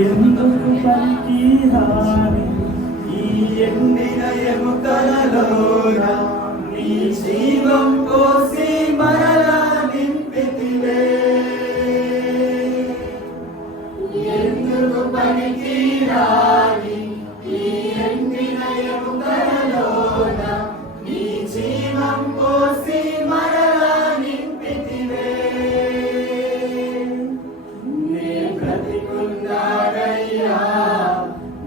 ఎందుకు పనికి రాని ఈ ఎండిన ఎముకలలోన నీ జీవం పోసి మరలా నింపితివే. ఎందుకు పనికి రాని ఈ ఎండిన ఎముకలలోన నీ జీవం పోసి మరలా నింపితివే. నే బ్రతికున్నానయ్యా,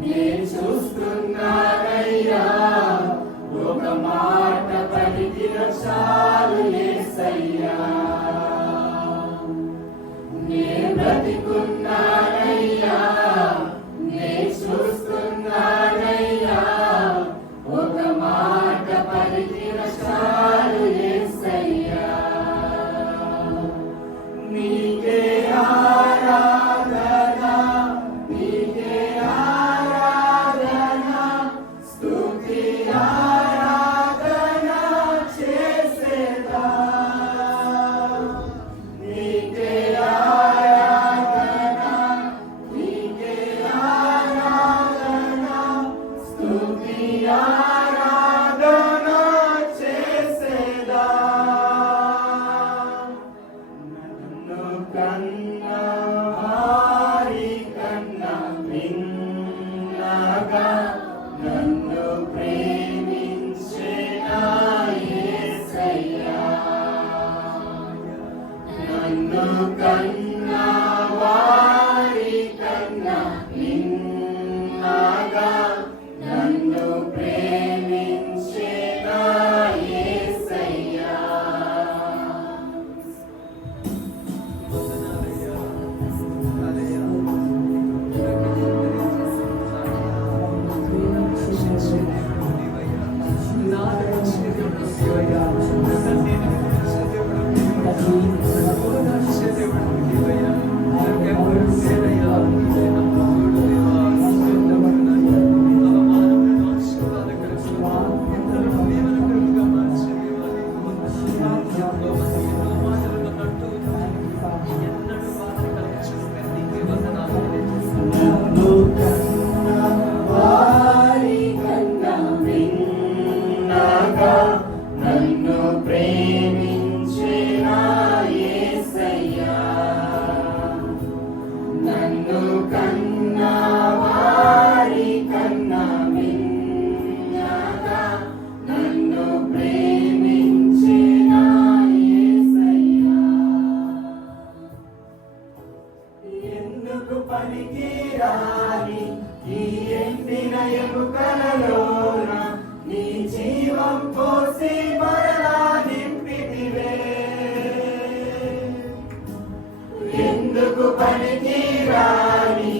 నే చూస్తున్నానయ్యా, ఒక మాట పలికిన చాలు యేసయ్యా. నే బ్రతికున్నానయ్యా, నే చూస్తున్నానయ్యా, ఒక మాట పలికిన చాలు యేసయ్యా. నీకే ఆరాధన, నీకే ఆరాధన, స్తుతి ఆరాధన చేసేదా. నీకే ఆరాధన, నీకే ఆరాధన, స్తుతి ఆరాధన చేసేదా. నన్ను కన్నా వారి కన్నా భిన్నగా నన్ను ప్రేమించిన యేసయ్యా. నన్ను కన్నా వారి కన్నా భిన్నగా నన్ను ప్రేమించిన యేసయ్యా. నన్ను కన్నా వారి కన్నా భిన్నగా నన్ను ప్రేమించిన యేసయ్యా. నన్ను కన్నా వారి కన్నా భిన్నగా నన్ను ప్రేమించిన యేసయ్యా. ఎందుకు పనికి రాని ఈ ఎండిన ఎముకలలోన నీ జీవం పోసి మరలా నింపితివే. ఎందుకు పనికి రాని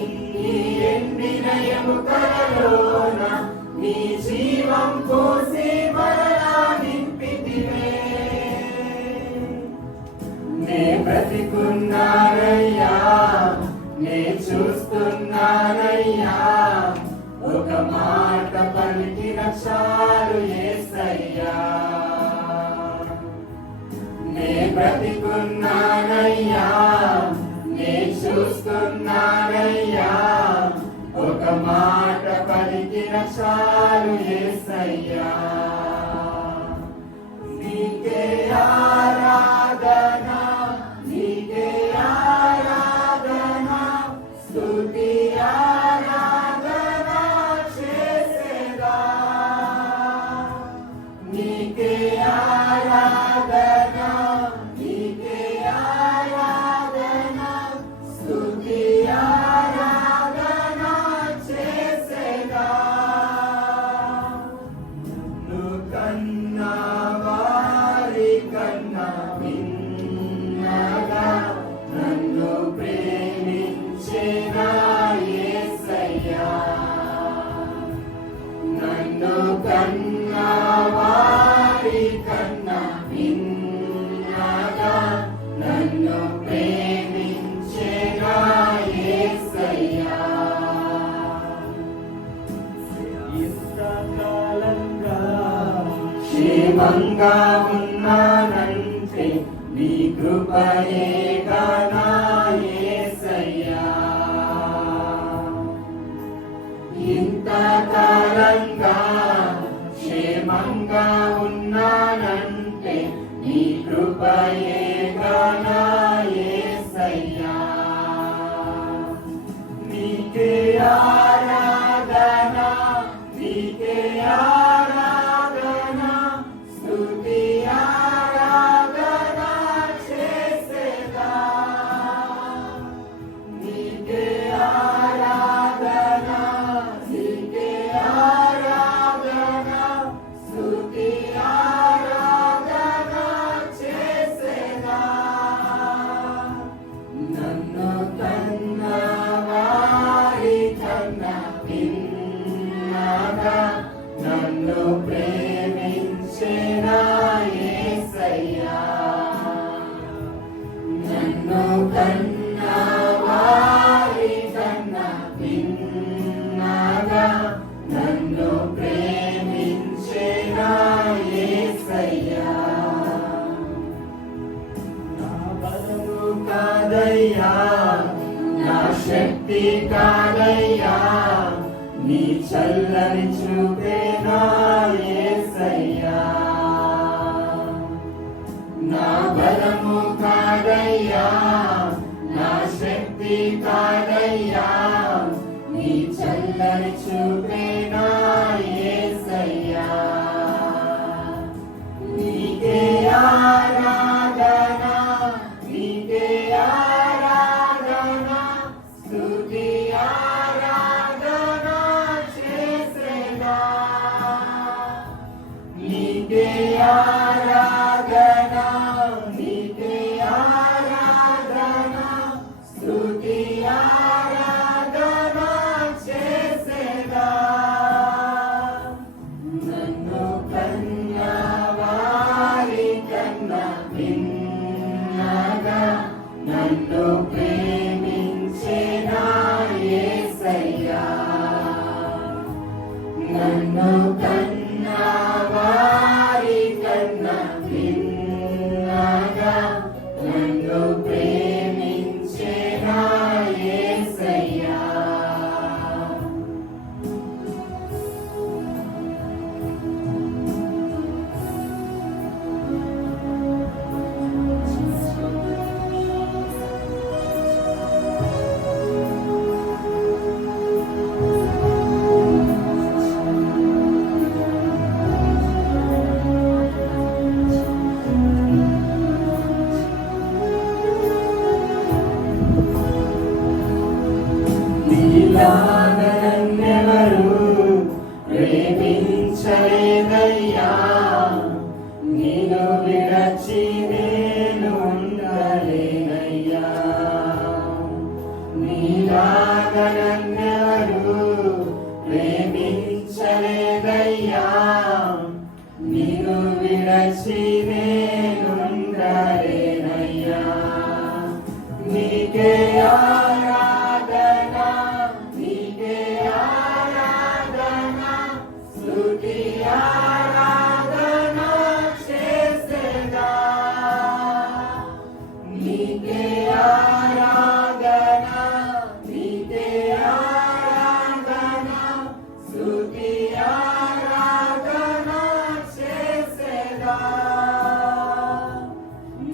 ఈ ఎండిన ఎముకలలోన నీ జీవం పోసి మరలా నింపితివే. నే బ్రతికున్నానయ్యా, నే చూస్తున్నానయ్యా, ఒక మాట పలికిన చాలు యేసయ్యా. నే బ్రతికున్నానయ్యా, నే చూస్తున్నానయ్యా, ఒక మాట పలికిన చాలు యేసయ్యా. నీకే ఆరాధన, నీకే ఆరాధన, స్తుతి ఆరాధన చేసేదా. నీకే ఆరాధన, నీకే ఆరాధన, స్తుతి ఆరాధన చేసేదా. నన్ను కన్నా వారి కన్నా భిన్నగా నన్ను ప్రేమించిన యేసయ్యా. నన్ను కన్నా వారి కన్నా భిన్నగా నన్ను ప్రేమించిన యేసయ్యా. ఇంతకాలంగా క్షేమంగా ఉన్నానంటే నీ కృపయేగా నా యేసయ్యా. కాదయ్యా, నా శక్తి కాదయ్యా, నీ చల్లని చూపే నా యేసయ్యా. నా బలము కాదయ్యా, నా శక్తి కాదయ్యా, నీ చల్లని చూపే నా యేసయ్యా. నీకే ఆరాధన, నీకే ఆరాధన, స్తుతి ఆరాధన చేసేదా. నీకే ఆరాధన, నీకే ఆరాధన, స్తుతి ఆరాధన చేసేదా. నన్ను కన్నా వారి కన్నా భిన్నగా నన్ను ప్రేమించే నా యేసయ్యా. నన్ను కన్నా వారి కన్నా భిన్నగా నన్ను ప్రేమించే నా యేసయ్యా. నీలాగా నన్నెవరు ప్రేమించలేదయ్యా, నిన్ను విడచి నేను ఉండలేనయ్యా. నీలాగా నన్నెవరు ప్రేమించలేదయ్యా, నిన్ను విడచి నేను ఉండలేనయ్యా. నీకే ఆరాధన, నీకే ఆరాధన, స్తుతి ఆరాధన చేసేదా. నీకే ఆరాధన, నీకే ఆరాధన, స్తుతి ఆరాధన చేసేదా.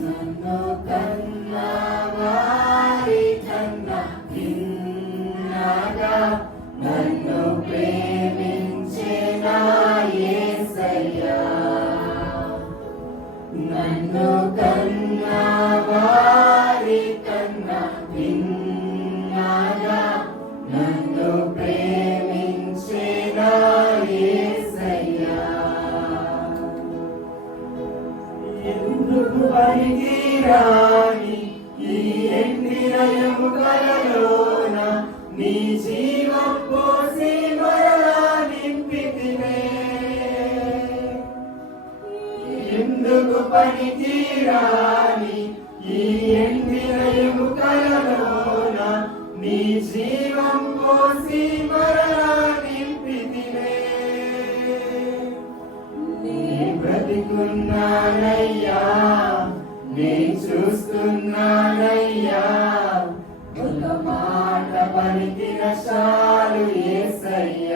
నన్ను కన్నా వారి కన్నా భిన్నగా నన్ను ప్రేమించే నా యేసయ్యా. నన్ను కన్నా వారి కన్నా భిన్నగా నన్ను ప్రేమించే నా యేసయ్యా. ఎందుకు పనికిరాని ఈ ఎండిన ఎముకలలోన నీ జీవం పోసి మరలా నింపితివే. ఎందుకు పనికిరాని ఈ ఎండిన ఎముకలలోన నీ జీవం పోసి మరలా నింపితివే. నీ బ్రతికున్నానయ్యా, నే చూస్తున్నానయ్యా, ఒక మాట పలికిన చాలు